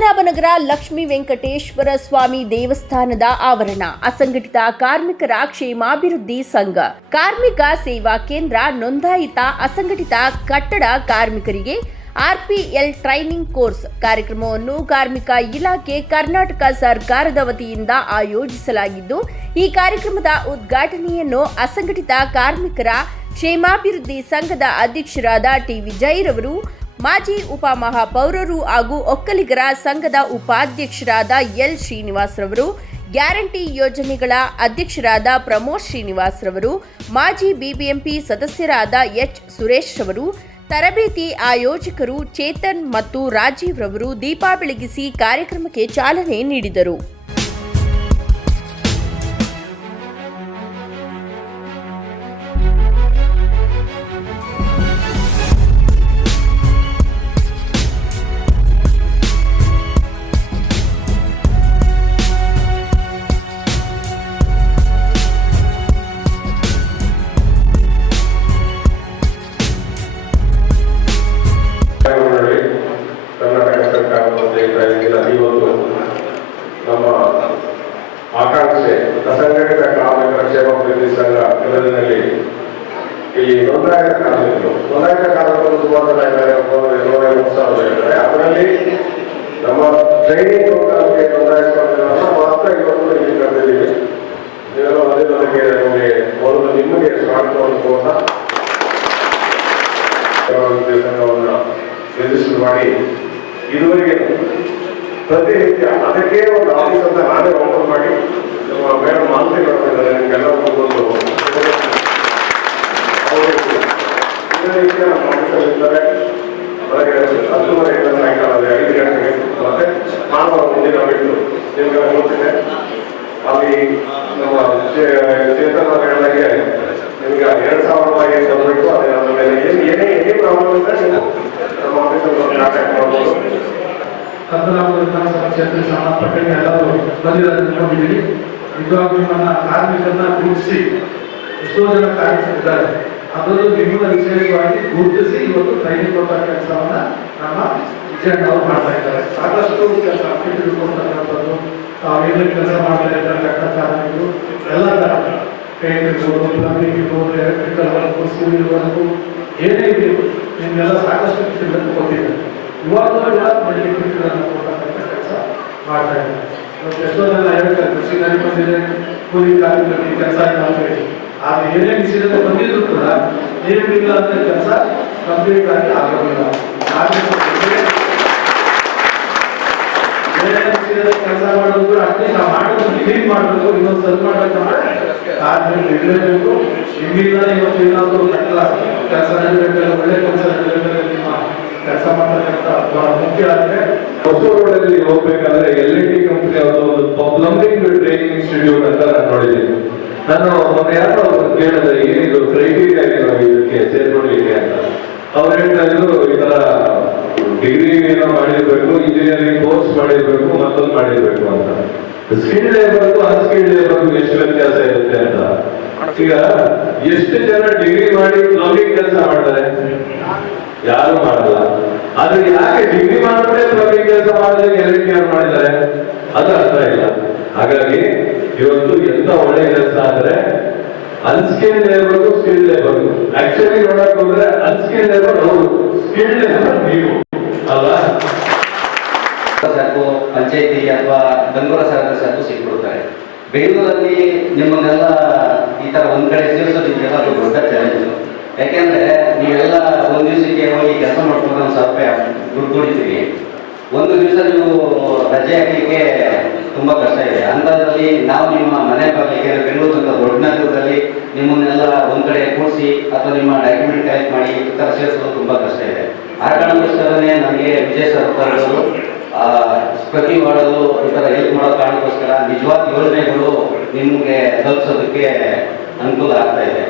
ಪದ್ಮನಾಭನಗರ ಲಕ್ಷ್ಮೀ ವೆಂಕಟೇಶ್ವರ ಸ್ವಾಮಿ ದೇವಸ್ಥಾನದ ಆವರಣ. ಅಸಂಘಟಿತ ಕಾರ್ಮಿಕರ ಕ್ಷೇಮಾಭಿವೃದ್ಧಿ ಸಂಘ, ಕಾರ್ಮಿಕ ಸೇವಾ ಕೇಂದ್ರ, ನೋಂದಾಯಿತ ಅಸಂಘಟಿತ ಕಟ್ಟಡ ಕಾರ್ಮಿಕರಿಗೆ ಆರ್ಪಿಎಲ್ ಟ್ರೈನಿಂಗ್ ಕೋರ್ಸ್ ಕಾರ್ಯಕ್ರಮವನ್ನು ಕಾರ್ಮಿಕ ಇಲಾಖೆ ಕರ್ನಾಟಕ ಸರ್ಕಾರದ ವತಿಯಿಂದ ಆಯೋಜಿಸಲಾಗಿದ್ದು, ಈ ಕಾರ್ಯಕ್ರಮದ ಉದ್ಘಾಟನೆಯನ್ನು ಅಸಂಘಟಿತ ಕಾರ್ಮಿಕರ ಕ್ಷೇಮಾಭಿವೃದ್ಧಿ ಸಂಘದ ಅಧ್ಯಕ್ಷರಾದ ಟಿ ವಿಜಯರವರು, ಮಾಜಿ ಉಪಮಹಾಪೌರರು ಹಾಗೂ ಒಕ್ಕಲಿಗರ ಸಂಘದ ಉಪಾಧ್ಯಕ್ಷರಾದ ಎಲ್ ಶ್ರೀನಿವಾಸ್ ರವರು, ಗ್ಯಾರಂಟಿ ಯೋಜನೆಗಳ ಅಧ್ಯಕ್ಷರಾದ ಪ್ರಮೋದ್ ಶ್ರೀನಿವಾಸ್ ರವರು, ಮಾಜಿ ಬಿಬಿಎಂಪಿ ಸದಸ್ಯರಾದ ಎಚ್ ಸುರೇಶ್ ರವರು, ತರಬೇತಿ ಆಯೋಜಕರು ಚೇತನ್ ಮತ್ತು ರಾಜೀವ್ ರವರು ದೀಪ ಬೆಳಗಿಸಿ ಕಾರ್ಯಕ್ರಮಕ್ಕೆ ಚಾಲನೆ ನೀಡಿದರು. ಕರ್ನಾಟಕ ಸರ್ಕಾರದ ಇವತ್ತು ನಮ್ಮ ಆಕಾಂಕ್ಷೆ ಅಸಂಘಟಿತ ಕಾರ್ಮಿಕರ ಕ್ಷೇಮಾಭಿವೃದ್ಧಿ ಸಂಘ ನೆಲದಲ್ಲಿ ಇಲ್ಲಿ ನೋಂದಾಯಿತ ಕಾರ್ಮಿಕರು ಸುಮಾರು ಇದ್ದಾರೆ, 150,000 ಇದ್ದಾರೆ. ಅದರಲ್ಲಿ ನಮ್ಮ ಟ್ರೈನಿಂಗ್ ಪ್ರೋಗ್ರಾಮ್ಗೆ ನೋಂದಾಯಿಸಿಕೊಂಡಿರೋದನ್ನ ಮಾತ್ರ ಇವತ್ತು ಇಲ್ಲಿ ಕರೆದಿದ್ದೀವಿ. ನೀವೆಲ್ಲ ಬಂದಿದ್ದಕ್ಕೆ ನಮಗೆ ಮೊದಲು ನಿಮಗೆ ಸ್ವಾಗತವನ್ನು ಸಂಘವನ್ನು ರಿಜಿಸ್ಟರ್ ಮಾಡಿ ಇದುವರೆಗೆ ಪ್ರತಿನಿತ್ಯ ಅದಕ್ಕೆ ಒಂದು ಆಫೀಸ್ ಅಂತ ನಾನೇ ಓಪನ್ ಮಾಡಿ ನಮ್ಮ ಮೇಡಮ್ ಮಾಹಿತಿಗಳಿದ್ದಾರೆ. ನಿಮಗೆಲ್ಲರಿಗೂ ಒಂದು ದಿನನಿತ್ಯ ನಮ್ಮ ಆಫೀಸಲ್ಲಿರ್ತಾರೆ. ಬೆಳಗ್ಗೆ 10:30 ಸಾಯಂಕಾಲ 5 ಗಂಟೆಗೆ ಮತ್ತೆ ಭಾನುವಾರ ಮುಂದಿನ ಬಿಟ್ಟು ನಿಮ್ಗೆ ಗೊತ್ತಿದೆ. ಅಲ್ಲಿ ನಮ್ಮ ಚೇತನ ಹೇಳಿದಾಗೆ ನಿಮ್ಗೆ 2,000 ಏನು ಬರಬೇಕು. ಅದರ ಮೇಲೆ ಏನೇ ಪ್ರಾಬ್ಲಮ್ ಇದ್ದರೆ ನೀವು ನಮ್ಮ ಆಫೀಸಲ್ಲಿ ಕಾಂಟ್ಯಾಕ್ಟ್ ಮಾಡ್ಬೋದು. ಪದ್ಮನಾಭ ಕ್ಷೇತ್ರ ಸಂಬಂಧಪಟ್ಟಂಗೆ ಎಲ್ಲರೂ ಬಂದಿದ್ದೀವಿ. ನಿಜವಾಗ್ಲೂ ನನ್ನ ಕಾರ್ಮಿಕರನ್ನ ಗುರುತಿಸಿ ಎಷ್ಟೋ ಜನ ಕಾರ್ಮಿಕರಿದ್ದಾರೆ, ಅದರಲ್ಲೂ ನಿಮ್ಮನ್ನ ವಿಶೇಷವಾಗಿ ಗುರುತಿಸಿ ಇವತ್ತು ಟ್ರೈನಿಂಗ್ ಕೊಟ್ಟ ಕೆಲಸವನ್ನ ನಮ್ಮ ವಿಜಯಣ್ಣ ಅವರು ಮಾಡ್ತಾ ಇದ್ದಾರೆ. ಸಾಕಷ್ಟು ಕೆಲಸ ಕೊಡ್ತಕ್ಕಂಥದ್ದು, ಏನೇನು ಕೆಲಸ ಮಾಡ್ತಾ ಇದ್ದಾರೆ ಕಟ್ಟಡ ಕಾರ್ಮಿಕರು ಎಲ್ಲ ತರ ಪೇಂಟ್ ಇರ್ಬೋದು, ಪ್ಲಂಬಿಂಗ್ ಇರ್ಬೋದು, ಎಲೆಕ್ಟ್ರಿಕಲ್ ವರ್ಕು, ಸಿವಿಲ್ ವರ್ಕು ಏನೇ ಇರಬೇಕು ನಿಮಗೆಲ್ಲ ಸಾಕಷ್ಟು ಕೆಲಸಗಳನ್ನು ಕೊಟ್ಟಿದ್ದಾರೆ. ಇವಾಗಲೂ ಕೂಡ ಮೆಡಿಕಲ್ಗಳನ್ನು ಕೊಡ್ತಕ್ಕಂಥ ಕೆಲಸ ಮಾಡ್ತಾ ಇದ್ದಾರೆ. ಎಷ್ಟೋ ಜನ ಹೇಳ್ತಾರೆ ಕೃಷಿನಲ್ಲಿ ಬಂದಿದೆ, ಕೂಲಿ ಕಾರ್ಮಿಕರಿಗೆ ಕೆಲಸ ಇಲ್ಲ ಅಂತ ಹೇಳಿ. ಆದರೆ ಏನೇ ವಿಷಯದಲ್ಲಿ ಬಂದಿದ್ರು ಕೂಡ ನೇಮಿಲ್ಲ ಅಂತ ಕೆಲಸ ಕಂಪ್ಲೀಟ್ ಆಗಿ ಆಗೋದಿಲ್ಲ. ಬೇರೆ ವಿಷಯದಲ್ಲಿ ಕೆಲಸ ಮಾಡೋದು ಕೂಡ ಅಟ್ಲೀಸ್ಟ್ ನಾವು ಮಾಡೋದು ಡಿಲೀಟ್ ಮಾಡಬೇಕು, ಇನ್ನೊಂದು ಸರಿ ಮಾಡಬೇಕಂದ್ರೆ ಕಾರ್ಮಿಕರು ಇರಲೇಬೇಕು. ಹಿಂಗಿಲ್ಲ ಇವತ್ತು ಏನಾದರೂ ಕೆಲಸ ನಡೀಬೇಕಾದ್ರೆ ಒಳ್ಳೆ ಕೆಲಸ ನಡೀಬೇಕಾದ್ರೆ ನಿಮ್ಮ ಕೆಲಸ ಮಾಡತಕ್ಕಂಥ ಬಹಳ ಮುಖ್ಯ ಆಗಿದೆ. ಹೊಸೂರಲ್ಲಿ ಹೋಗ್ಬೇಕಾದ್ರೆ LNT ಕಂಪನಿ ಅವರು ಒಂದು ಪ್ಲಂಬಿಂಗ್ ಟ್ರೈನಿಂಗ್ ಇನ್ಸ್ಟಿಟ್ಯೂಟ್ ಅಂತ ನಾನು ನೋಡಿದ್ದೀನಿ. ನಾನು ಮೊನ್ನೆ ಯಾರೋ ಕೇಳಿದ್ರೆ ಏನಿದು ಕ್ರೈಟೀರಿಯಾ ಏನು ಇದಕ್ಕೆ ಸೇರ್ಕೊಳ್ಳಿಕ್ಕೆ ಅಂತ. ಅವ್ರು ಹೇಳ್ತಾ ಇದ್ರು ಈ ತರ ಡಿಗ್ರಿ ಏನೋ ಮಾಡಿರ್ಬೇಕು, ಇಂಜಿನಿಯರಿಂಗ್ ಕೋರ್ಸ್ ಮಾಡಿರ್ಬೇಕು, ಮತ್ತೊಂದು ಮಾಡಿರ್ಬೇಕು ಅಂತ. ಸ್ಕಿಲ್ಡ್ ಲೇಬರ್ಗೂ ಅನ್ಸ್ಕಿಲ್ಡ್ ಲೇಬರ್ಗೂ ಎಷ್ಟು ವ್ಯತ್ಯಾಸ ಇರುತ್ತೆ ಅಂತ. ಈಗ ಎಷ್ಟು ಜನ ಡಿಗ್ರಿ ಮಾಡಿ ಪ್ಲಂಬಿಂಗ್ ಕೆಲಸ ಮಾಡ್ತಾರೆ? ಯಾರು ಮಾಡಲ್ಲ. ಆದ್ರೆ ಯಾಕೆ ಡಿಗ್ರಿ ಮಾಡಿದ್ರೆ ಪ್ಲಂಬಿಂಗ್ ಕೆಲಸ ಮಾಡಿದ್ರೆ LNT ಮಾಡಿದ್ದಾರೆ ಅದು ಅರ್ಥ ಇಲ್ಲ. ಹಾಗಾಗಿ ಇವತ್ತು ಎಂತ ಒಳ್ಳೆ ಕೆಲಸ ಅಂದ್ರೆ ಅನ್ಸ್ಕಿಲ್ಡ್ ಲೇಬರ್ಗೂ ಸ್ಕಿಲ್ಡ್ ಲೇಬರ್ಗೂ ಆಕ್ಚುಲಿ ನೋಡಕ್ ಹೋದ್ರೆ ಅನ್ಸ್ಕಿಲ್ಡ್ ಲೇಬರ್ ಅವರು, ಸ್ಕಿಲ್ಡ್ ಲೇಬರ್ ನೀವು ಅಲ್ವಾ? ಸಾಕು ಪಂಚಾಯತಿ ಅಥವಾ ಗಂಗೂರ ಸರ್ಕಾರ ಸಾಕು ಸಿಕ್ಬಿಡ್ತಾರೆ. ಬೆಂಗಳೂರಲ್ಲಿ ನಿಮ್ಮನ್ನೆಲ್ಲ ಈ ತರ ಒಂದ್ ಕಡೆ ಸೇರಿಸೋದಿದೆಯಲ್ಲ, ಅದು ದೊಡ್ಡ ಚಾಲೆಂಜ್. ಯಾಕೆಂದ್ರೆ ನೀವೆಲ್ಲ ಒಂದ್ ದಿವಸಕ್ಕೆ ಹೋಗಿ ಕೆಲಸ ಮಾಡ್ಕೊಂಡು 1,000 ರೂಪಾಯಿ ದುಡ್ಡು ದುಡಿತೀವಿ. ಒಂದು ದಿವಸ ನೀವು ರಜೆ ಹಾಕಲಿಕ್ಕೆ ತುಂಬಾ ಕಷ್ಟ ಇದೆ. ಅಂಥದ್ರಲ್ಲಿ ನಾವು ನಿಮ್ಮ ಮನೆ ಬರಲಿಕ್ಕೆ ಬೆಂಗಳೂರು ಅಂತ ದೊಡ್ಡ ನಗರದಲ್ಲಿ ನಿಮ್ಮನ್ನೆಲ್ಲ ಒಂದ್ ಕಡೆ ಕೂಡಿಸಿ ಅಥವಾ ನಿಮ್ಮ ಡಾಕ್ಯುಮೆಂಟ್ ಕಲೆಕ್ಟ್ ಮಾಡಿ ಈ ತರ ಸೇರಿಸೋದು ತುಂಬಾ ಕಷ್ಟ ಇದೆ. ಆ ಕಾರಣಕ್ಕೋಸ್ಕರನೇ ನನಗೆ ವಿಜಯ ಸರ್ಕಾರ ಅವರು ಪ್ರತಿ ವಾರ್ಡಲ್ಲೂ ಈ ತರ ಹೆಲ್ಪ್ ಮಾಡೋ ಕಾರಣಕ್ಕೋಸ್ಕರ ನಿಜವಾದ ಯೋಜನೆಗಳು ನಿಮಗೆ ತಲುಪಿಸೋದಕ್ಕೆ ಅನುಕೂಲ ಆಗ್ತಾ ಇದೆ.